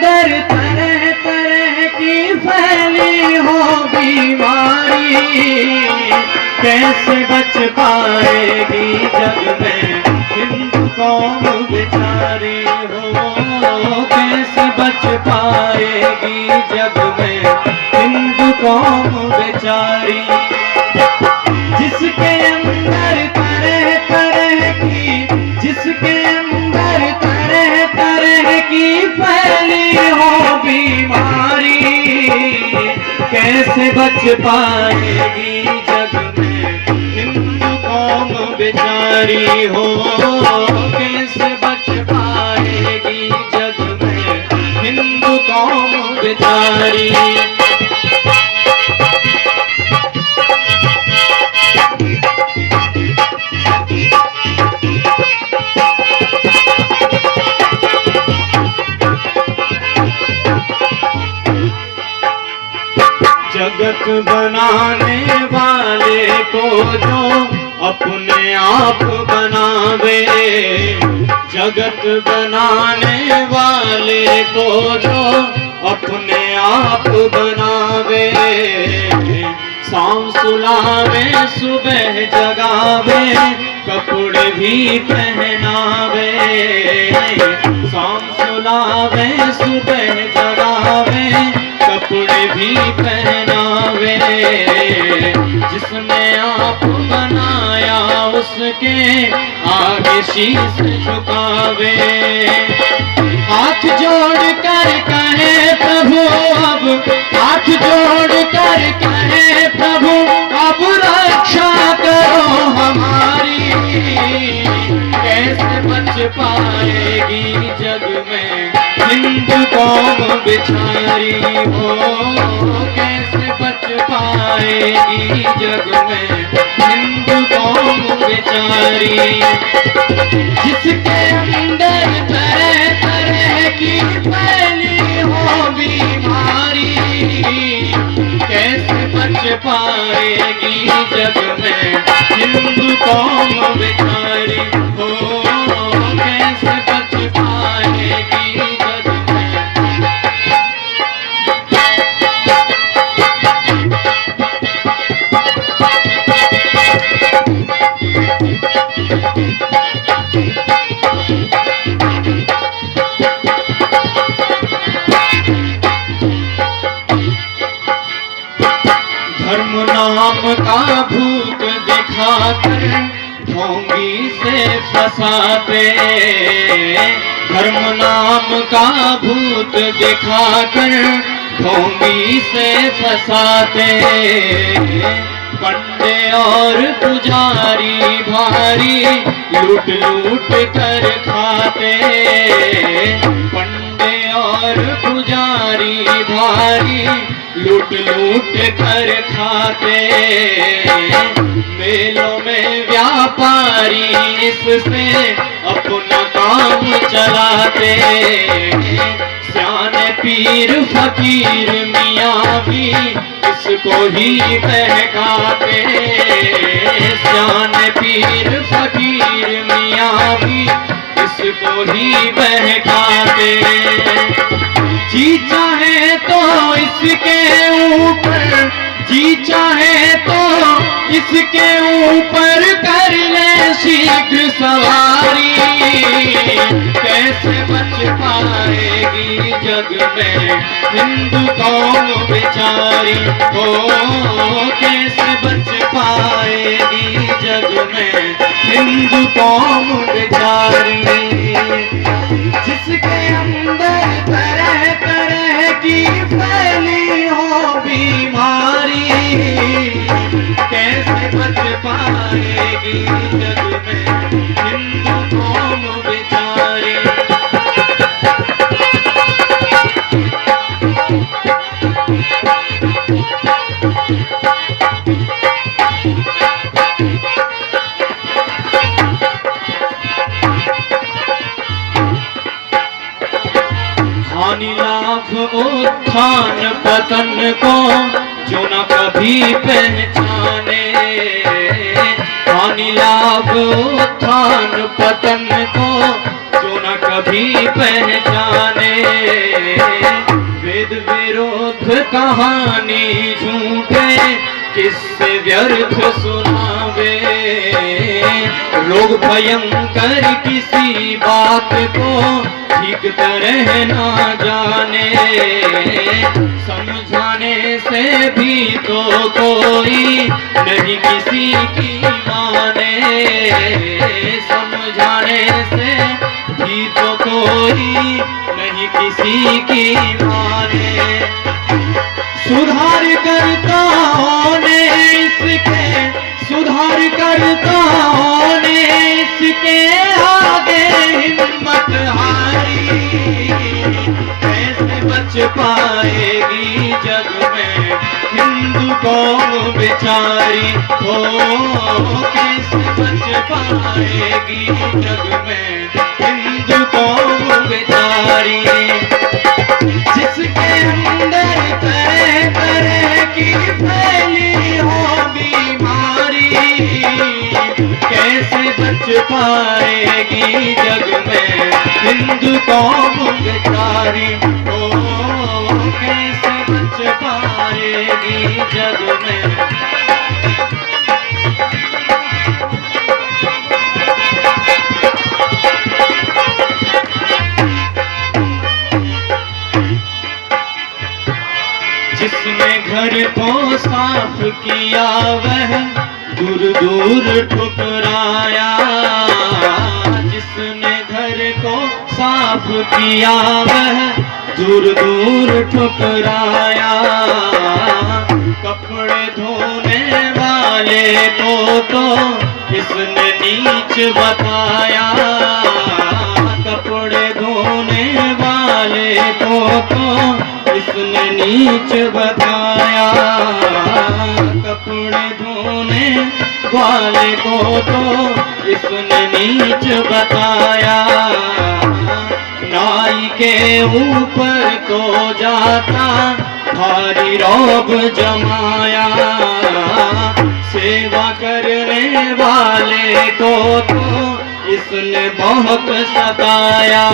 अंदर तरह तरह की फैली हो बीमारी, कैसे बच पाएगी जग में हिंदू कौम बेचारी हो, कैसे बच पाएगी जग में हिंदू कौम बेचारी। जिसके अंदर तरह तरह की, जिसके अंदर तरह तरह की फैली हो बीमारी, कैसे बच पाएगी जग में हिंदू कौम बेचारी हो, कैसे बच पाएगी जग में हिंदू कौम बेचारी। जगत बनाने वाले को जो अपने आप बनावे, जगत बनाने वाले को जो अपने आप बनावे, शाम सुलावे सुबह जगावे कपड़े भी पहनावे, शाम सुलावे सुबह जगावे कपड़े भी पहनावे। जिसने आप बनाया उसके आगे शीश झुकावे, हाथ जोड़ कर कहे प्रभु अब, हाथ जोड़ कर कहे प्रभु अब रक्षा करो हमारी, कैसे बच पाएगी जग में हिंदू कौम बेचारी हो, कैसे बच पाएगी जग में हिंदू कौम बेचारी। जिसके अंदर तरह तरह की फैली हो बीमारी, कैसे बच पाएगी जग में हिंदू कौम बेचारी हो, कैसे बच पाएगी जग में। धर्म नाम का भूत दिखाकर ढोंगी से फंसाते, धर्म नाम का भूत दिखाकर ढोंगी से फंसाते, पंडे और पुजारी भारी लूट लूट कर खाते, पंडे और पुजारी भारी लूट लूट कर खाते, मेलों में व्यापारी इससे अपना काम चलाते, सियाने पीर फकीर मियाँ भी इसको ही बहकाते, सियाने पीर फकीर मियाँ भी इसको ही बहकाते। जी चाहे तो इसके ऊपर, जी चाहे तो इसके ऊपर कर ले शीघ्र सवारी, कैसे बच पाएगी जग में हिंदू कौम बेचारी हो, कैसे बच पाएगी जग में हिंदू कौम बेचारी। जिसके अंदर तरह तरह की फैली हो बीमारी, कैसे बच पाएगी जग में हिंदू कौम बेचारी। हानि लाभ उत्थान पतन को जो न कभी पहचाने, हानि लाभ उत्थान पतन को जो न कभी पहचाने, वेद विरोध कहानी झूठे किससे व्यर्थ सुनावे। रोग भयंकर किसी बात को ठीक तरह ना जाने। समझाने से भी तो कोई नहीं किसी की माने। समझाने से भी तो कोई नहीं किसी की माने। सुधार करता ने इसके, सुधार करता ने इसके आगे हिम्मत हारी। कैसे बच पाएगी जग में हिंदू कौम बेचारी। हो कैसे बच पाएगी जग में हिंदू कौम बेचारी। जिसके अंदर तरह तरह की फैली हो बीमारी। कैसे बच पाएगी जग में हिंदू कौम बेचारी। ओ कैसे बच पाएगी जग में। जिसने घर को साफ किया वह दूर दूर ठुकराया। जिसने घर को साफ किया वह दूर दूर ठुकराया। कपड़े धोने वाले को तो इसने नीच बताया। कपड़े धोने वाले को तो इसने नीच बताया। कपड़े धोने वाले को तो इसने नीच बताया। नाई के ऊपर तो जाता भारी रौब जमाया। सेवा करने वाले को तो इसने बहुत सताया।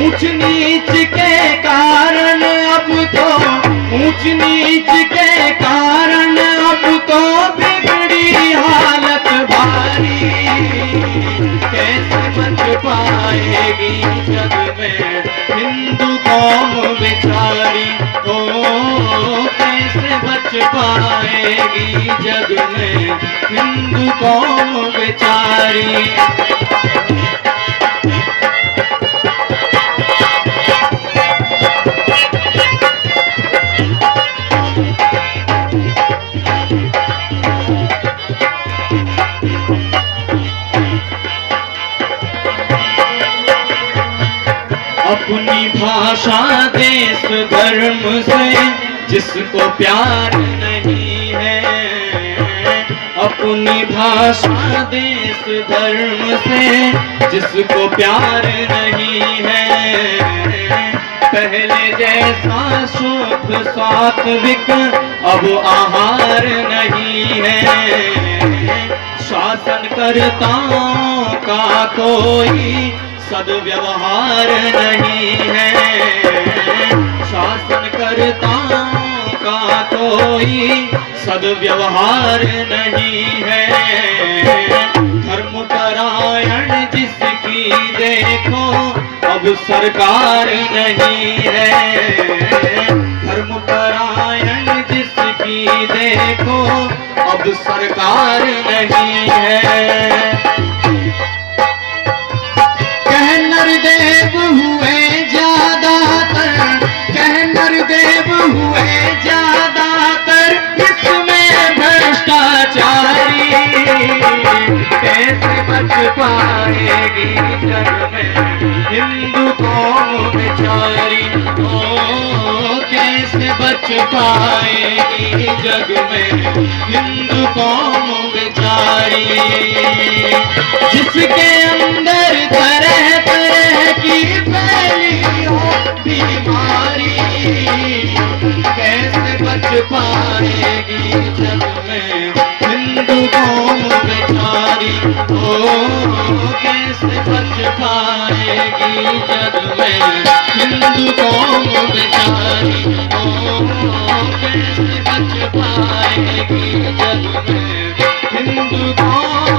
ऊंच नीच के कारण अब तो, ऊंच नीच के कारण अब तो बिगड़ी हालत भारी। कैसे बच पाएगी जग में हिंदू कौम बेचारी। ओ कैसे बच पाएगी जग में हिंदू कौम बेचारी। अपनी भाषा देश धर्म से जिसको प्यार नहीं है। अपनी भाषा देश धर्म से जिसको प्यार नहीं है। पहले जैसा शुद्ध सात्विक अब आहार नहीं है। शासनकर्ताओं का कोई सद्व्यवहार नहीं है। शासनकर्ताओं का कोई सद्व्यवहार नहीं है। धर्मपरायण जिसकी देखो अब सरकार नहीं है। धर्मपरायण जिसकी देखो अब सरकार नहीं है। नरदेव हुए ज्यादातर, कह नरदेव हुए ज्यादातर इसमें भ्रष्टाचारी। कैसे बच पाएगी जग में हिंदू कौम बेचारी। ओ कैसे बच पाएगी जग में हिंदू कौम बेचारी। जिसके अंदर तरह तरह की फैली हो बीमारी। कैसे बच पाएगी जग में हिंदू कौम बेचारी। ओ कैसे बच पाएगी जग में हिंदू कौम बेचारी। आएगी जग में हिंदू कौम